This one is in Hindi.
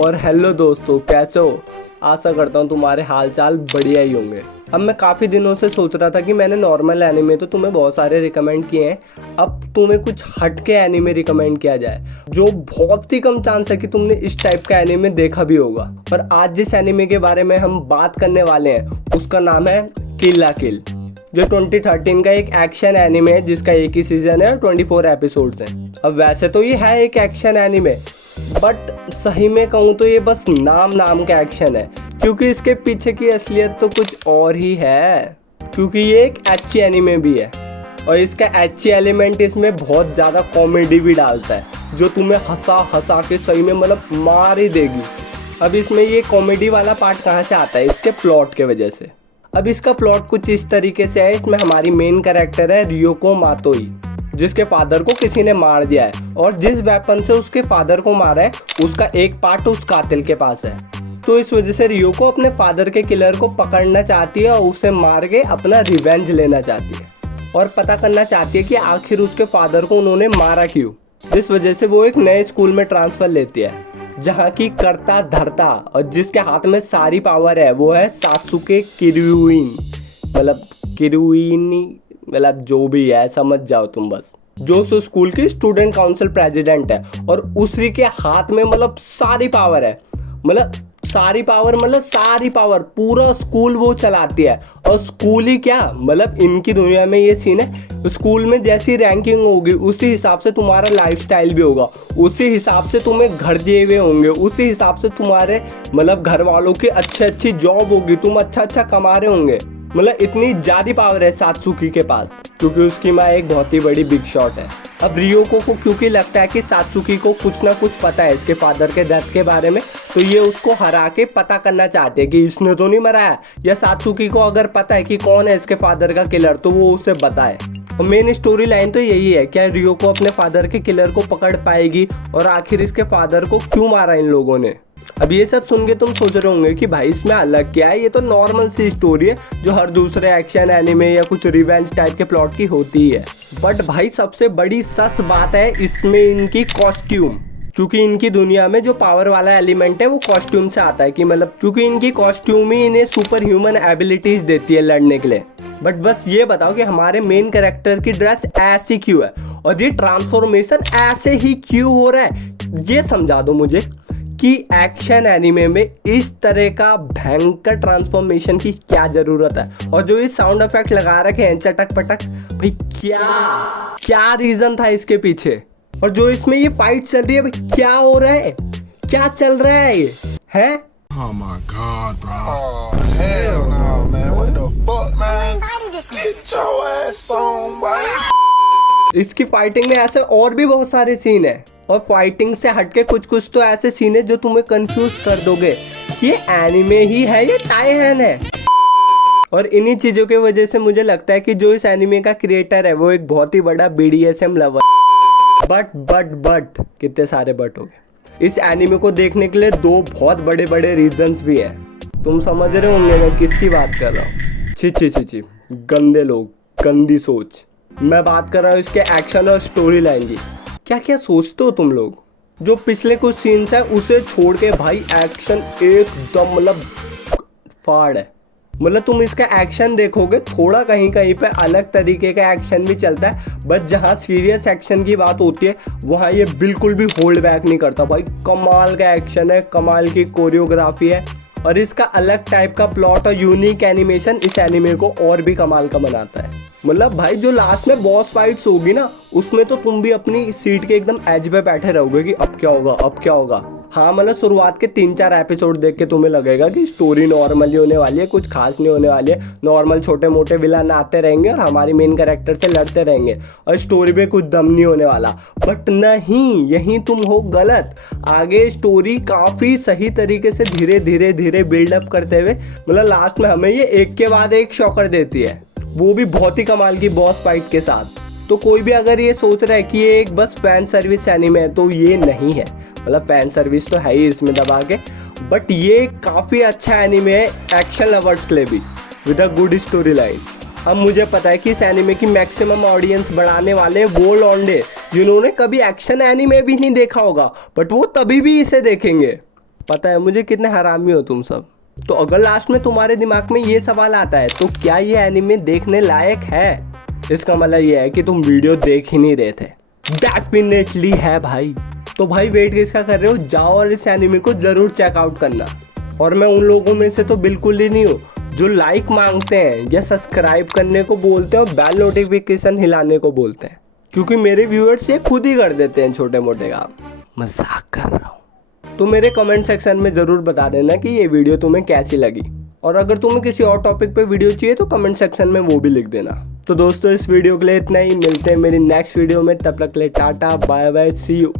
और हेलो दोस्तों, कैसे हो? आशा करता हूँ तुम्हारे हाल चाल बढ़िया ही होंगे। अब मैं काफ़ी दिनों से सोच रहा था कि मैंने नॉर्मल एनिमे तो तुम्हें बहुत सारे रिकमेंड किए हैं, अब तुम्हें कुछ हट के एनिमे रिकमेंड किया जाए जो बहुत ही कम चांस है कि तुमने इस टाइप का एनिमे देखा भी होगा। पर आज जिस एनिमे के बारे में हम बात करने वाले हैं उसका नाम है किल ला किल, जो 2013 का एक एक्शन एनिमे है जिसका एक ही सीजन है और 24 एपिसोड्स हैं। अब वैसे तो ये है एक एक्शन एनिमे, बट सही में कहूँ तो ये बस नाम का एक्शन है, क्योंकि इसके पीछे की असलियत तो कुछ और ही है। क्योंकि ये एक एच्ची एनिमे भी है और इसका एच्ची एलिमेंट इसमें बहुत ज़्यादा कॉमेडी भी डालता है, जो तुम्हें हंसा के सही में मतलब मार ही देगी। अब इसमें ये कॉमेडी वाला पार्ट कहाँ से आता है? इसके प्लॉट के वजह से। अब इसका प्लॉट कुछ इस तरीके से है, इसमें हमारी मेन कैरेक्टर है रियोको मातोई, जिसके फादर को किसी ने मार दिया है और जिस वेपन से उसके फादर को मारा है उसका एक पार्ट उस कातिल के पास है। तो इस वजह से रियोको अपने फादर के किलर को पकड़ना चाहती है और उसे मार के अपना रिवेंज लेना चाहती है और पता करना चाहती है कि आखिर उसके फादर को उन्होंने मारा क्यों। जिस वजह से वो एक नए स्कूल में ट्रांसफर लेती है जहाँ की करता धरता और जिसके हाथ में सारी पावर है वो है सात्सुके किरुइन, मतलब जो भी है समझ जाओ तुम बस, जो उस स्कूल की स्टूडेंट काउंसिल प्रेसिडेंट है और उसी के हाथ में मतलब सारी पावर है, सारी पावर पूरा स्कूल वो चलाती है। और स्कूल ही क्या, मतलब इनकी दुनिया में ये सीन है, स्कूल में जैसी रैंकिंग होगी उसी हिसाब से तुम्हारा लाइफस्टाइल भी होगा, उसी हिसाब से तुम्हें घर दिए हुए होंगे, उसी हिसाब से तुम्हारे मतलब घर वालों की अच्छी जॉब होगी, तुम अच्छा कमा रहे होंगे। मतलब इतनी ज़्यादा पावर है सात्सुकी के पास, क्योंकि उसकी माँ एक बहुत ही बड़ी बिग शॉट है। अब रियोको को क्योंकि लगता है कि सात्सुकी को कुछ ना कुछ पता है इसके फादर के डेथ के बारे में, तो ये उसको हरा के पता करना चाहते हैं कि इसने तो नहीं मरा है, या सात्सुकी को अगर पता है कि कौन है इसके फादर का किलर तो वो उसे बताए। और मेन स्टोरी लाइन तो यही है, क्या रियोको अपने फादर के किलर को पकड़ पाएगी और आखिर इसके फादर को क्यों मारा इन लोगों ने। अब ये सब सुन के तुम सोच रहे होंगे कि भाई इसमें अलग क्या है, ये तो नॉर्मल सी स्टोरी है जो हर दूसरे एक्शन एनिमे या कुछ रिवेंज टाइप के प्लॉट की होती है। बट भाई सबसे बड़ी सस बात है इसमें इनकी कॉस्ट्यूम, क्योंकि इनकी दुनिया में जो पावर वाला एलिमेंट है वो कॉस्ट्यूम से आता है, कि मतलब क्योंकि इनकी कॉस्ट्यूम ही इन्हें सुपर ह्यूमन एबिलिटीज देती है लड़ने के लिए। बट बस ये बताओ कि हमारे मेन कैरेक्टर की ड्रेस ऐसी क्यों है और ये ट्रांसफॉर्मेशन ऐसे ही क्यों हो रहा है, ये समझा दो मुझे कि एक्शन एनिमे में इस तरह का भयंकर ट्रांसफॉर्मेशन की क्या जरूरत है। और जो ये साउंड इफेक्ट लगा रखे हैं चटक पटक, भाई क्या रीजन था इसके पीछे। और जो इसमें ये फाइट चल रही है, भाई क्या हो रहा है, क्या चल रहा है ये है? Oh my God, bro. Oh hell no, man. What the fuck, man? Get your ass on, boy. इसकी फाइटिंग में ऐसे और भी बहुत सारे सीन है, और फाइटिंग से हटके कुछ तो ऐसे सीन है जो तुम्हें कंफ्यूज कर दोगे कि ये एनिमे ही है ये टाइहैन है। और इन्हीं चीज़ों की वजह से मुझे लगता है कि जो इस एनिमे का क्रिएटर है वो एक बहुत ही बड़ा BDSM लवर। बट कितने सारे बट हो गए। इस एनिमे को देखने के लिए दो बहुत बड़े रीजंस भी हैं। तुम समझ रहे होंगे मैं किसकी बात कर रहा हूँ। छी गंदे लोग, गंदी सोच। मैं बात कर रहा हूँ इसके एक्शन और स्टोरी लाइन की। क्या सोचते हो तुम लोग? जो पिछले कुछ सीन्स है उसे छोड़ के भाई एक्शन एकदम मतलब फाड़ है। मतलब तुम इसका एक्शन देखोगे थोड़ा कहीं पे अलग तरीके का एक्शन भी चलता है, बट जहाँ सीरियस एक्शन की बात होती है वहाँ ये बिल्कुल भी होल्ड बैक नहीं करता। भाई कमाल का एक्शन है, कमाल की कोरियोग्राफी है और इसका अलग टाइप का प्लॉट और यूनिक एनिमेशन इस एनिमे को और भी कमाल का बनाता है। मतलब भाई जो लास्ट में बॉस फाइट्स होगी ना, उसमें तो तुम भी अपनी सीट के एकदम एज पे बैठे रहोगे कि अब क्या होगा। हाँ, मतलब शुरुआत के 3-4 एपिसोड देख के तुम्हें लगेगा कि स्टोरी नॉर्मल ही होने वाली है, कुछ खास नहीं होने वाली है, नॉर्मल छोटे मोटे विलन आते रहेंगे और हमारी मेन कैरेक्टर से लड़ते रहेंगे और स्टोरी पे कुछ दम नहीं होने वाला। बट नहीं, यहीं तुम हो गलत। आगे स्टोरी काफ़ी सही तरीके से धीरे बिल्डअप करते हुए मतलब लास्ट में हमें ये एक के बाद एक शॉकर देती है, वो भी बहुत ही कमाल की बॉस फाइट के साथ। तो कोई भी अगर ये सोच रहा है कि ये एक बस फैन सर्विस एनिमे है तो ये नहीं है। मतलब फैन सर्विस तो है ही इसमें दबा के, बट ये काफ़ी अच्छा एनिमे है एक्शन लवर्स के लिए भी, with a good story line. अब मुझे पता है कि इस एनिमे की मैक्सिमम ऑडियंस बढ़ाने वाले वो लौंडे जिन्होंने कभी एक्शन एनिमे भी नहीं देखा होगा, बट वो तभी भी इसे देखेंगे। पता है मुझे कितने हरामी हो तुम सब। तो अगर लास्ट में तुम्हारे दिमाग में ये सवाल आता है तो क्या ये एनिमे देखने लायक है, इसका मतलब ये है कि तुम वीडियो देख ही नहीं रहे थे। डेफिनेटली है भाई। तो भाई वेट किसका कर रहे हो, जाओ और इस एनिमे को जरूर चेकआउट करना। और मैं उन लोगों में से तो बिल्कुल ही नहीं हूँ जो लाइक मांगते हैं या सब्सक्राइब करने को बोलते हैं और बेल नोटिफिकेशन हिलाने को बोलते हैं, क्योंकि मेरे व्यूअर्स ये खुद ही कर देते हैं छोटे मोटे काम। मजाक कर रहा हूँ। तो मेरे कमेंट सेक्शन में ज़रूर बता देना कि ये वीडियो तुम्हें कैसी लगी, और अगर तुम्हें किसी और टॉपिक पे वीडियो चाहिए तो कमेंट सेक्शन में वो भी लिख देना। तो दोस्तों इस वीडियो के लिए इतना ही, मिलते हैं मेरी नेक्स्ट वीडियो में, तब तक के लिए ta-ta bye bye see you.